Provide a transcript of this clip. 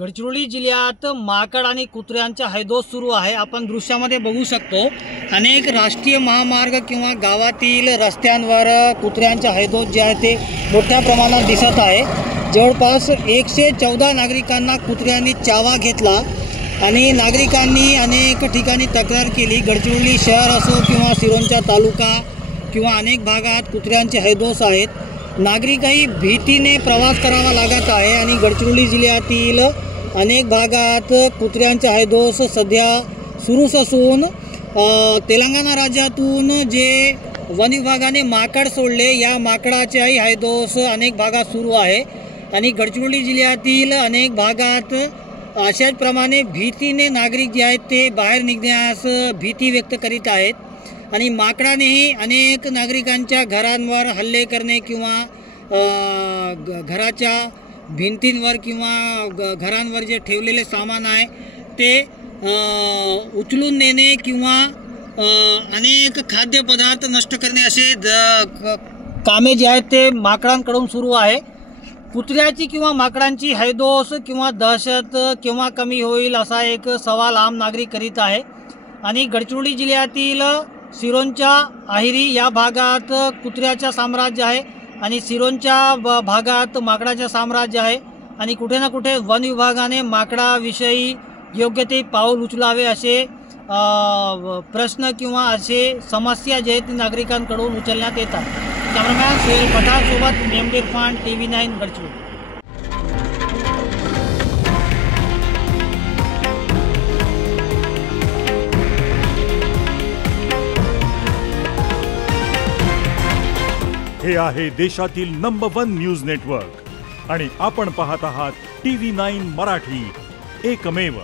गडचिरोली जिल्ह्यात माकड आणि कुत्र्यांचा हैदोस सुरू आहे। आपण दृश्यामध्ये बघू शकतो अनेक राष्ट्रीय महामार्ग किंवा गावातील रस्त्यांवर कुत्र्यांचा हैदोस जे आहे ते मोठ्या प्रमाणात दिसत आहे। जवळपास 114 नागरिकांना कुत्र्यांनी चावा घेतला आणि नागरिकांनी अनेक ठिकाणी तक्रार केली। गडचिरोली शहर असो किंवा सिरोंचा तालुका किंवा अनेक भागात कुत्र्यांचे हैदोस आहेत। नागरिकही भीतीने प्रवास करावा लागत आहे आणि गडचिरोली जिल्ह्यातील अनेक भागात कुत्र्यांचा हैदोस सध्या सुरूच असून तेलंगणा राज्यातून जे वन विभागाने माकड सोडले या माकडाचाही हैदोस अनेक भागात सुरू आहे आणि गडचिरोली जिल्ह्यातील अनेक भागात अशाच प्रमाणे भीतीने नागरिक जे आहेत ते बाहेर निघण्यास भीती व्यक्त करीत आहेत आणि माकडानेही अनेक नागरिकांच्या घरांवर हल्ले करणे किंवा घराच्या भिंतींवर किंवा घरांवर जे ठेवलेले सामान आहे ते उचलून नेणे किंवा अनेक खाद्यपदार्थ नष्ट करणे असे कामे जे आहेत ते माकडांकडून सुरू आहे। कुत्र्याची किंवा माकडांची हैदोस किंवा दहशत केव्हा कमी होईल असा एक सवाल आम नागरिक करीत आहे आणि गडचिरोली जिल्ह्यातील सिरोंचा आहिरी या भागात कुत्र्याचा साम्राज्य आहे आणि सिरोंचा भागात माकडाचे साम्राज्य आहे आणि कुठे ना कुठे वन विभागाने माकडाविषयी योग्य ते पाऊल उचलावे असे प्रश्न किंवा असे समस्या जे आहेत नागरिकांकडून उचलण्यात येतात। कॅमेरामॅन सुनील पठाणसोबत मेमडी इरफान TV9 गडचिरोली। हे आहे देशातील नंबर 1 न्यूज नेटवर्क आणि आपण पाहत आहात TV9 मराठी, एकमेव।